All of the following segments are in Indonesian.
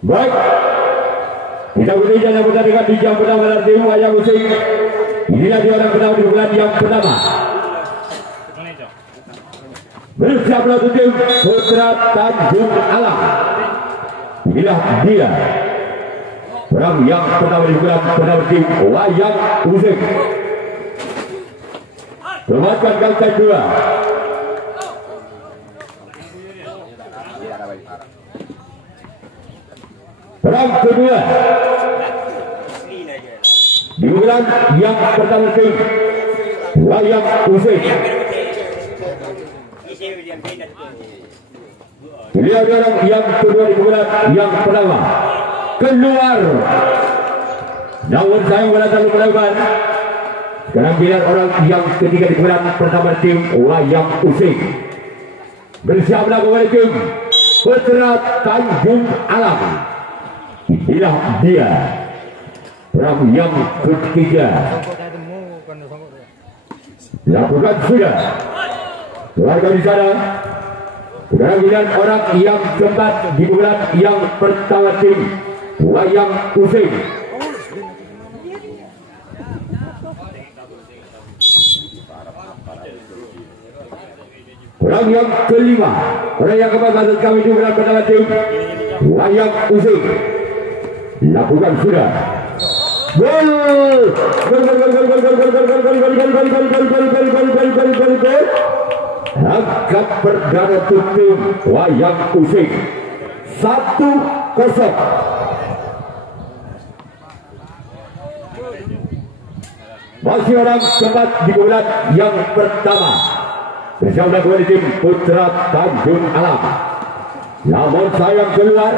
Baik, kita beri jasa putar dengan di jam pertama dari tim wayang usik. Inilah dia orang pertama di bulan yang pertama. Bersiaplah untuk tim Putra Tanjung Alam. Inilah dia orang yang pertama di bulan pertama tim wayang usik. Selamatkan gangster 2. Perang kedua di bulan yang pertama tim wayang usik. Ini adalah yang kedua di bulan yang pertama keluar. Namun saya pada terlalu melakukan. Sekarang biar orang yang ketiga di bulan pertama tim wayang usik. Bersiaplah kepada tim Putra Tanjung Alam. Inilah dia perang yang ketiga. Lakukan sudah keluarga di sana. Sekarang biar orang yang keempat di bulan yang pertama tim wayang usik. Orang yang kelima, orang yang keempat maksud kami di bulan pertama tim wayang usik. Lakukan sudah. Gol. Angkat perdana tim wayang usik 1-0. Masih orang keempat di bulan yang pertama. Bersama dengan tim Putra Tanjung Alam. Namun sayang keluar.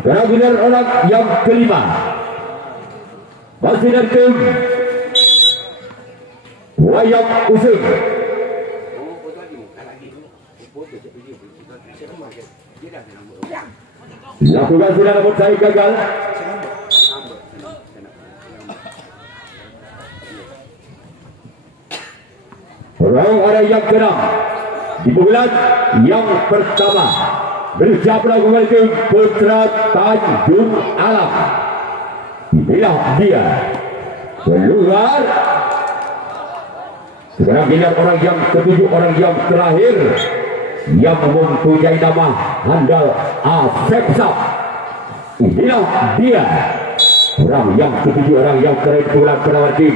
Sekarang benar orang yang kelima. Masih dari tim wayang usik. Lakukan sudah namun saya gagal. Orang yang keenam di bulan yang pertama. Bersiaplah kepada tim Putra Tanjung Alam. Inilah dia keluar. Sekarang biar orang yang ketujuh, orang yang terakhir yang mempunyai nama handal Asep Sap. Inilah dia orang yang ketujuh, orang yang terakhir bulan pertama tim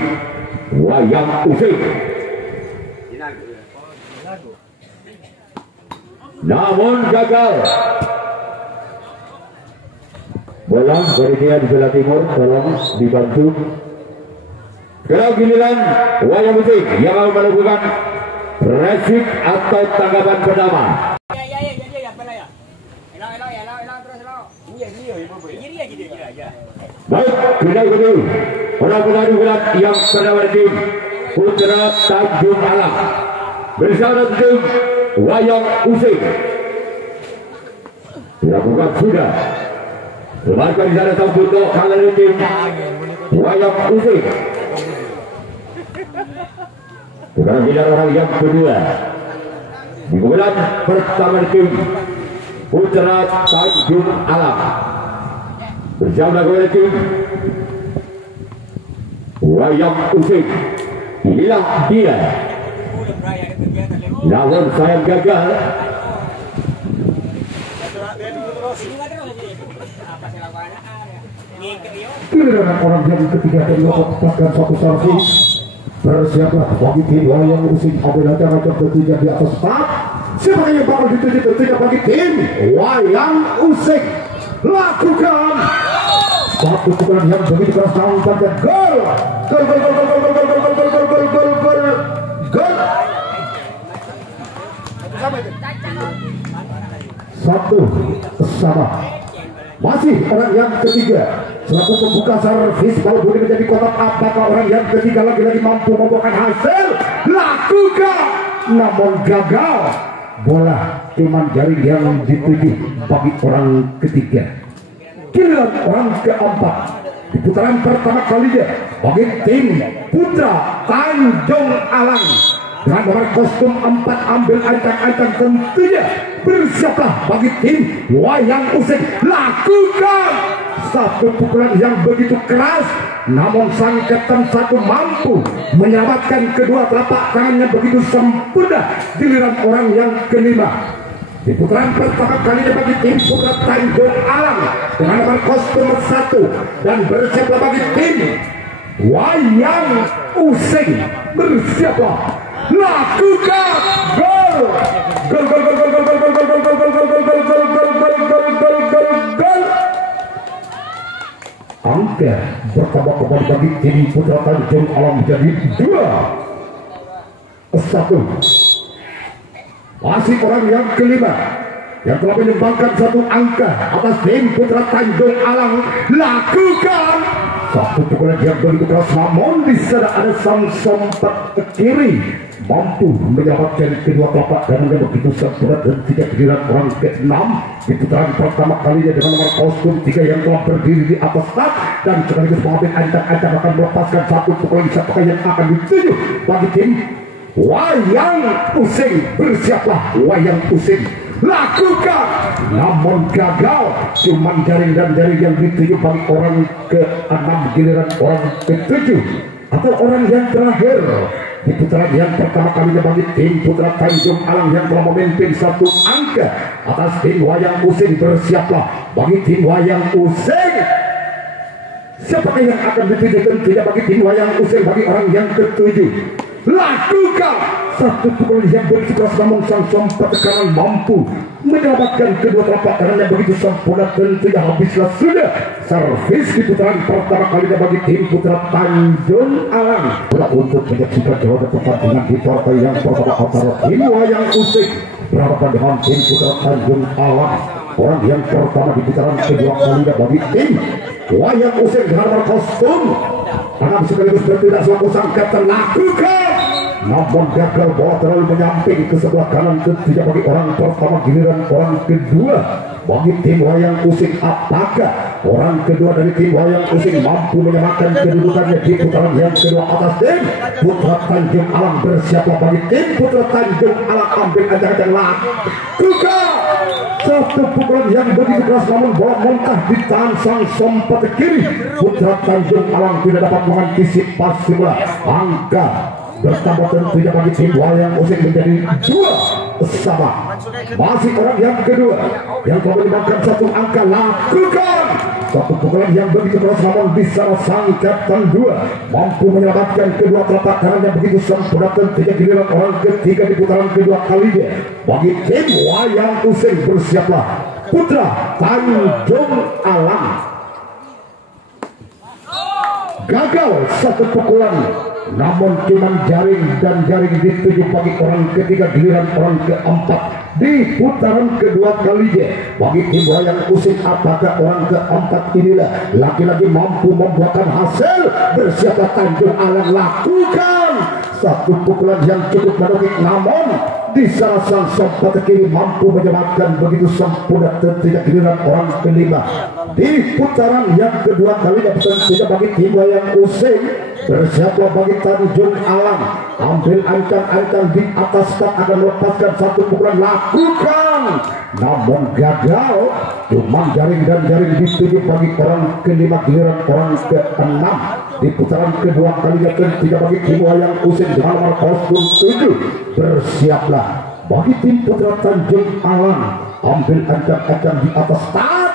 wayang usik. Namun gagal. Bola dari dia di sebelah timur, tolong dibantu. Sekarang giliran wayang usik yang akan melakukan resip atau tanggapan pertama. Baik, kedai kedua orang berlari bulan yang pertama tim Putra Tanjung Alam bersama tim wayang usik. Dilakukan sudah. Sebarkan di sana sang puto kalah tim wayang usik. Sekarang tidak orang yang kedua di bulan pertama tim Putra Tanjung Alam bersama dengan tim wayang usik. Inilah dia. Namun saya gagal. Giliran orang yang ketiga dan mendapatkan satu servis. Bersiaplah bagi tim wayang usik adalah cara ketiga di atas 4. Siapa yang bakal dituju ketiga bagi tim wayang usik? Lakukan satu pukulan yang begitu keras namun dan gol. Gol. sama. Masih orang yang ketiga selaku pembuka servis bal budi menjadi kotak. Apakah orang yang ketiga lagi-lagi mampu membuahkan hasil? Lakukan, namun gagal. Bola cuman jaring yang dituju bagi orang ketiga. Giliran orang keempat di putaran pertama kalinya bagi tim Putra Tanjung Alang dengan nomor kostum 4 ambil ancang-ancang tentunya. Bersiaplah bagi tim Wayang Usik. Lakukan satu pukulan yang begitu keras, namun sang kapten satu mampu menyelamatkan kedua telapak tangannya begitu sempurna. Giliran orang yang kelima di putaran pertama kalinya bagi tim Putra Tanjung Alang dengan nomor kostum 1 dan bersiaplah bagi tim Wayang Usik. Bersiaplah, lakukan. Gol, gol, gol, gol, gol, gol, gol, gol, gol, gol, gol, gol, gol, gol, gol, gol, gol, gol. Angka bertambah kembali bagi tim Putra Tanjung Alang menjadi 2-1. Masih orang yang kelima yang telah menyumbangkan satu angka atas tim Putra Tanjung Alang. Lakukan satu pukulan yang begitu keras, namun di sana ada sang sompat ke kiri mampu menyelamatkan kedua telapak tangannya begitu sempurna. Dan tiga giliran orang ke-6 di putaran pertama kalinya dengan nomor kostum 3 yang telah berdiri di atas start dan sekaligus mengambil ancang-ancang akan melepaskan satu pukulan siapakah yang akan dituju bagi tim Wayang Usik. Bersiaplah Wayang Usik. Lakukan, namun gagal. Cuman jaring dan jaring yang dituju bagi orang ke-6 giliran orang ke-7 atau orang yang terakhir di putaran yang pertama kalinya bagi tim Putra Tanjung Alang yang telah memimpin satu angka atas tim Wayang Usik. Bersiaplah bagi tim Wayang Usik. Siapakah yang akan dituju? Tentunya bagi tim Wayang Usik bagi orang yang ke-7. Lakukan satu pukulan yang begitu keras, namun sang sompat tekanan mampu menyelamatkan kedua telapak tangannya begitu sempurna. Tentunya habislah sudah servis di putaran pertama kalinya bagi tim Putra Tanjung Alang. Bola untuk menyaksikan jawaban pertandingan di partai yang pertama antara tim Wayang Usik berhadapan dengan tim Putra Tanjung Alang. Orang yang pertama di putaran kedua kalinya bagi tim Wayang Usik dengan nomor kostum tangan sekaligus bertindak selaku sang kapten. Lakukan, namun gagal. Bola terlalu menyamping ke sebelah kanan. Tentunya bagi orang pertama giliran orang kedua bagi tim Wayang Usik. Apakah orang kedua dari tim Wayang Usik mampu menyamakan kedudukannya di putaran yang kedua atas tim Putra Tanjung Alang? Bersiaplah bagi tim Putra Tanjung Alang. Ambil ancang-ancang. Lakukan satu pukulan yang begitu keras, namun bola mentah di tangan sang sompat kiri. Putra Tanjung Alang tidak dapat mengantisipasi bola. Angka bertambah tentunya bagi tim Wayang Usik menjadi 2-sama. Masih orang yang kedua yang telah menyumbangkan satu angka. Lakukan satu pukulan yang begitu keras, namun bisa sang kapten 2 mampu menyelamatkan kedua telapak tangannya begitu sempurna. Tentunya giliran orang ketiga di putaran kedua kalinya bagi tim Wayang Usik. Bersiaplah Putra Tanjung Alang. Gagal satu pukulan, namun cuman jaring dan jaring dituju bagi orang ketiga giliran orang keempat di putaran kedua kalinya bagi tim Wayang Usik. Apakah orang keempat inilah lagi-lagi mampu membuahkan hasil? Bersiaplah Tanjung Alang. Lakukan satu pukulan yang cukup menukik, namun di sana sang sompat kiri mampu menyelamatkan begitu sempurna. Tentunya giliran orang kelima di putaran yang kedua kalinya tentunya bagi tim Wayang Usik. Bersiaplah bagi Tanjung Alang. Ambil ancang-ancang di atas start akan melepaskan satu pukulan. Lakukan, namun gagal. Cuma jaring dan jaring dituju bagi orang kelima giliran orang ke-6 di putaran kedua kalinya tentunya bagi tim Wayang Usik dengan nomor kostum 7. Bersiaplah bagi tim Putra Tanjung Alang. Ambil ancang-ancang di atas start.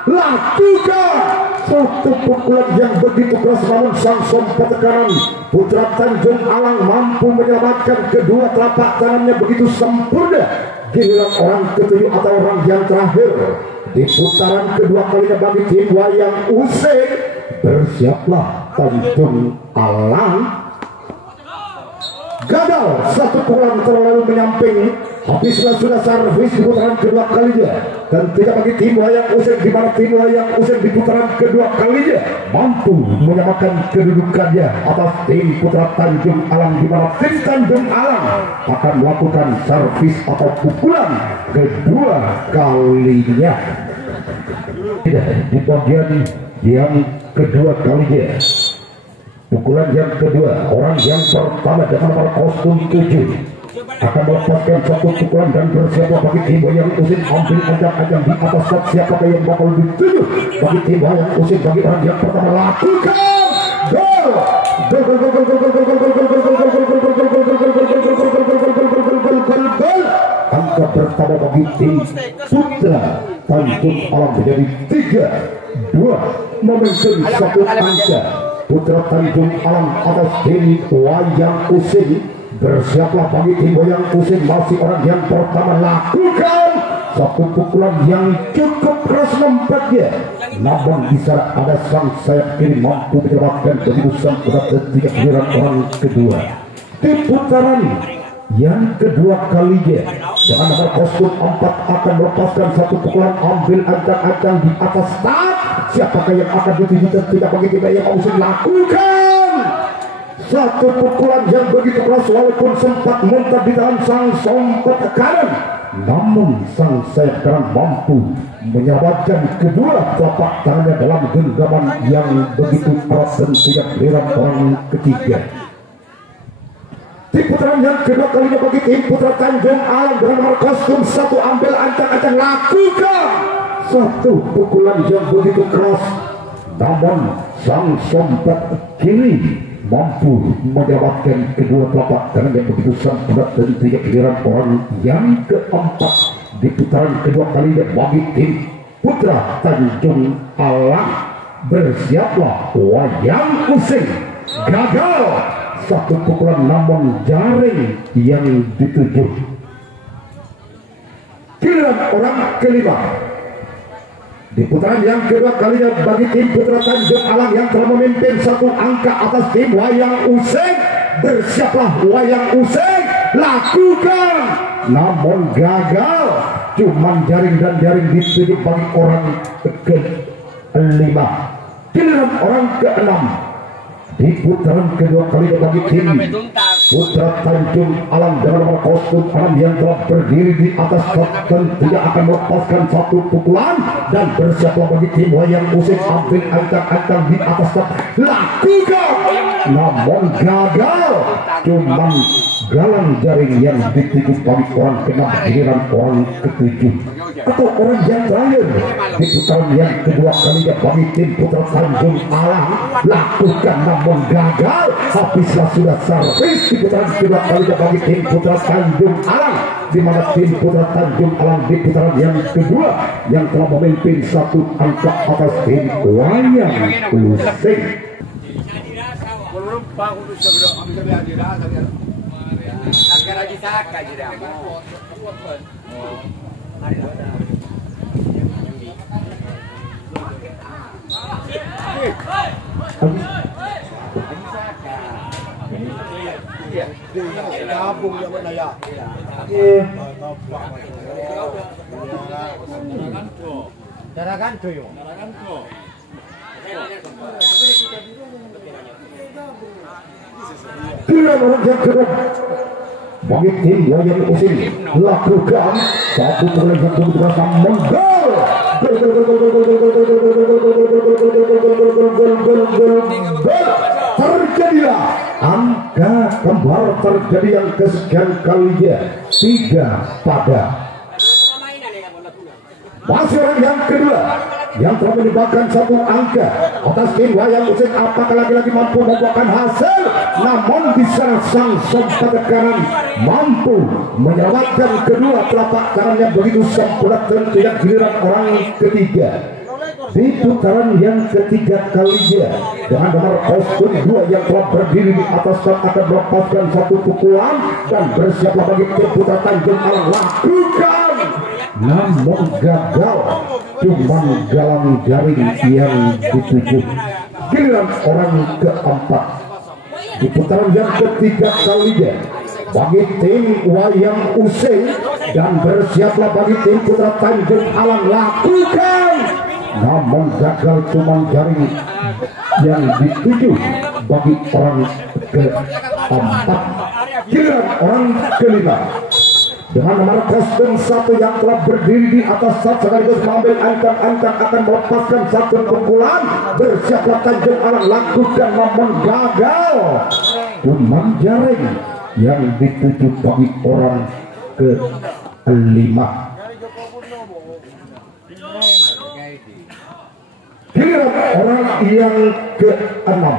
Lakukan satu pukulan yang begitu keras, namun sang sompat kanan Putra Tanjung Alang mampu menyelamatkan kedua telapak tangannya begitu sempurna. Giliran orang ketujuh atau orang yang terakhir di putaran kedua kalinya bagi tim Wayang Usik. Bersiaplah Tanjung Alang. Gagal satu pukulan terlalu menyamping. Habislah sudah servis di putaran kedua kalinya tentunya bagi tim Wayang Useng, di mana tim Wayang Useng di putaran kedua kalinya mampu menyamakan kedudukannya atas tim Putra Tanjung Alang, di mana tim Tanjung Alang akan melakukan servis atau pukulan kedua kalinya. Di bagian yang kedua kalinya, pukulan yang kedua, orang yang pertama dengan nomor kostum 7 akan melepaskan satu pukulan dan bersiaplah bagi tim Wayang Useng ambil ajang-ajang di atas top. Siapakah yang bakal dituju bagi tim Wayang Useng? Bagi orang yang pertama lakukan gol. Angka pertama bagi tim Putra Tanjung Alang menjadi 3-2. Momentum satu angka Putra Tanjung Alang atas tim Wayang Useng. Bersiaplah bagi tim Wayang Useng, masih orang yang pertama lakukan satu pukulan yang cukup keras nampaknya, namun di sana ada sang sayap kiri mampu menyebabkan keputusan pada ketiga giliran orang kedua. Di putaran yang kedua kalinya dengan nomor kostum 4 akan melepaskan satu pukulan ambil ancang-ancang di atas start. Siapakah yang akan dituju? Tidak bagi tim Wayang Useng lakukan satu pukulan yang begitu keras, walaupun sempat muntah di dalam sang sompet kanan, namun sang sayap kanan mampu menyelamatkan kedua telapak tangannya dalam genggaman yang begitu keras dan tidak giliran orang ketiga. Di putaran yang kedua kalinya bagi tim Putra Tanjung Alang dengan nomor kostum 1 ambil ancang-ancang lakukan satu pukulan yang begitu keras, namun sang sompet kiri mampu mendapatkan kedua telapak tangan yang begitu sangat dan tidak giliran orang yang keempat. Di putaran kedua kalinya bagi tim Putra Tanjung Alang bersiaplah Wayang Useng. Gagal satu pukulan namun jaring yang dituju. Giliran orang kelima di putaran yang kedua kalinya bagi tim Putra Tanjung Alang yang telah memimpin satu angka atas tim Wayang Useng. Bersiaplah Wayang Useng lakukan, namun gagal, cuman jaring dan jaring dituju bagi orang kelima. Giliran orang keenam di putaran kedua kalinya bagi tim Putra Tanjung Alang dengan nomor kostum 6 yang telah berdiri di atas dan tidak akan melepaskan satu pukulan dan bersiaplah bagi tim Wayang Useng ambil ancang-ancang di atas lakukan, namun gagal, cuman galang jaring yang dituju bagi orang keenam. Giliran orang ketujuh atau orang yang terakhir di putaran yang kedua kalinya bagi tim Putra Tanjung Alang lakukan, namun gagal. Habislah sudah servis di putaran kedua kalinya bagi tim Putra Tanjung Alang, di mana tim Putra Tanjung Alang di putaran yang kedua yang telah memimpin satu angka atas tim Wayang Useng. Orang yang kedua bagi tim Wayang Useng lakukan satu pukulan yang begitu berasa menggol. Terjadilah angka kembar terjadi yang kesekian kalinya 3-3. Masih orang yang kedua yang telah menyebabkan satu angka atas tim Wayang Useng. Apakah lagi-lagi mampu membuahkan hasil? Namun di sana sang sompet kanan mampu menyelamatkan kedua telapak tangannya begitu sempurna dan tidak giliran orang ketiga. Di putaran yang ketiga kalinya dengan nomor kostum 2 yang telah berdiri di atas dan akan melepaskan satu pukulan dan bersiaplah bagi tim Putra Tanjung Alang lakukan, namun gagal, cuman galang jaring yang dituju. Giliran orang keempat di putaran yang ketiga kalinya bagi tim Wayang Useng dan bersiaplah bagi tim Putra Tanjung Alang lakukan, namun gagal cuma jaring yang dituju bagi orang keempat. Giliran orang kelima dengan nomor kostum 1 yang telah berdiri di atas start sekaligus mengambil ancang-ancang akan melepaskan satu pukulan. Bersiaplah Tanjung Alang lakukan, namun gagal cuma jaring yang dituju bagi orang kelima. Giliran orang yang keenam.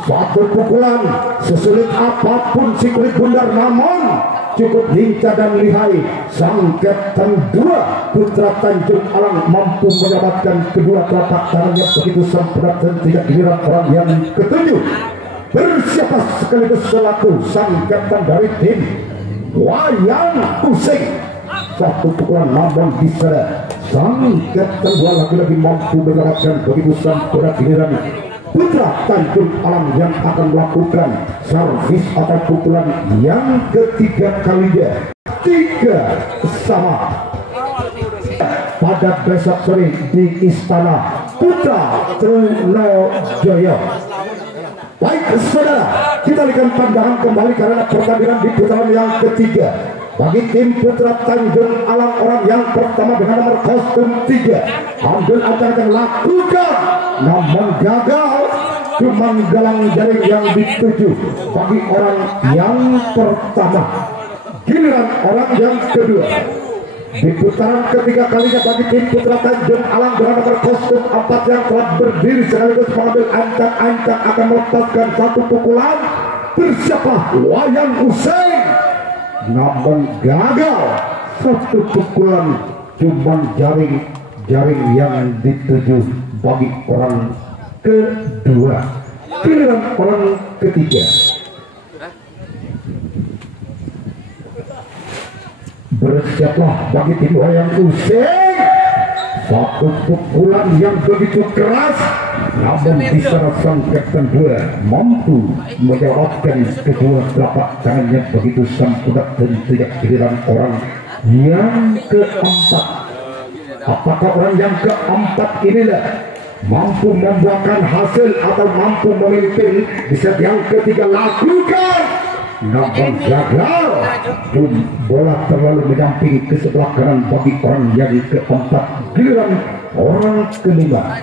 Satu pukulan sesulit apapun si kulit bundar, namun cukup lincah dan lihai. Sang Kapten 2 Putra Tanjung Alang mampu mendapatkan kedua telapak tangannya begitu sempurna dan tidak. Giliran orang yang ketujuh bersiapa sekaligus selaku sang kapten dari tim Wayang Useng. Satu pukulan namun bisa sang Kapten 2 lagi-lagi mampu mendapatkan begitu sempurna. Giliran Putra Tanjung Alang yang akan melakukan servis atau pukulan yang ketiga kalinya. 3 sama pada besok sore di Istana Putra Trunojaya. Baik saudara, kita lihat pandangan kembali karena pertandingan di putaran yang ketiga. Bagi tim Putra Tanjung Alang orang yang pertama dengan nomor kostum 3 ambil akan lakukan, namun gagal cuma galang jaring yang dituju bagi orang yang pertama. Giliran orang yang kedua di putaran ketiga kalinya bagi tim Putra Tanjung Alang dengan nomor kostum 4 yang telah berdiri sekaligus mengambil ancang-ancang akan melepaskan satu pukulan. Bersiaplah Wayang Useng, namun gagal satu pukulan cuma jaring yang dituju bagi orang kedua. Giliran orang ketiga bersiaplah bagi tim Wayang Useng. Satu pukulan yang begitu keras, namun bisa sang Kapten 2 mampu menjawabkan kedua telapak tangannya begitu sempurna dan tidak. Giliran orang yang keempat. Apakah orang yang keempat inilah mampu membuahkan hasil atau mampu memimpin di set yang ketiga? Lakukan, namun gagal. Bola terlalu menyamping ke sebelah kanan bagi orang yang keempat. Giliran orang kelima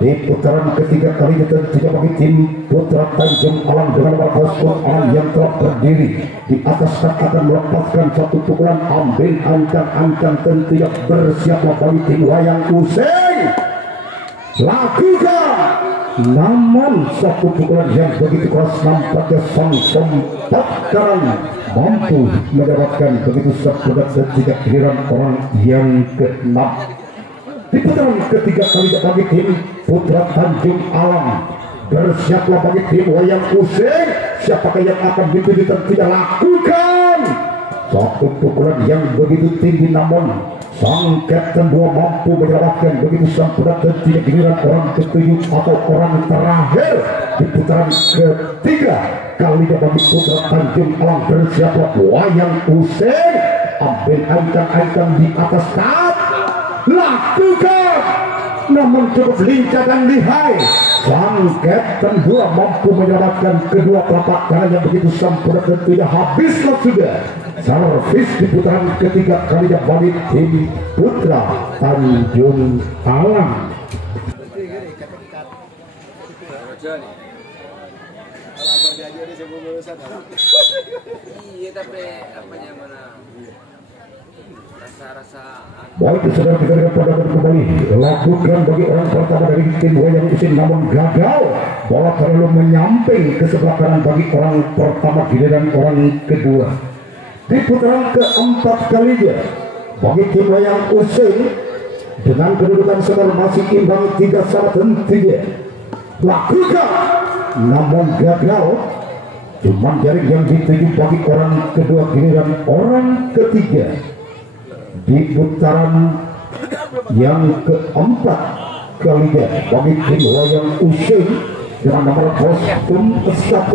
di putaran ketiga kalinya tentunya bagi tim Putra Tanjung Alang dengan nomor kostum Alang yang telah berdiri di atas akan melepaskan satu pukulan. Ambil ancang-ancang tentunya. Bersiaplah bagi tim Wayang Useng. Lakukan, namun satu pukulan yang begitu keras nampaknya sang sempat kanan mampu mendapatkan begitu sempurna dan tidak. Giliran orang yang keenam di putaran ketiga kali bagi tim Putra Tanjung Alang. Bersiaplah bagi tim Wayang Useng. Siapakah yang akan dituju dan tidak? Lakukan satu pukulan yang begitu tinggi, namun sang Kapten 2 mampu mendapatkan begitu sempurna dan tidak. Giliran orang ketujuh atau orang terakhir di putaran ketiga kalinya bagi Putra Tanjung Alang. Bersiaplah Wayang Useng. Ambil ancang-ancang di atas kat. Lakukan, namun cukup lincah dan lihai. Sang Kapten 2 mampu menyelamatkan kedua telapak tangan yang begitu sempurna dan tidak. Habislah sudah servis di putaran ketiga kalinya bagi tim Putra Tanjung Alang. Baik, saudara, kita lihat pandangan kembali. Lakukan bagi orang pertama dari tim Wayang Useng, namun gagal. Bola terlalu menyamping ke sebelah kanan bagi orang pertama. Giliran orang kedua di putaran keempat kalinya bagi tim Wayang Useng dengan kedudukan skor masih imbang 3-3. Lakukan, namun gagal. Cuman jaring yang dituju bagi orang kedua. Giliran orang ketiga di putaran yang keempat kalinya bagi tim Wayang Useng dengan nomor kostum 1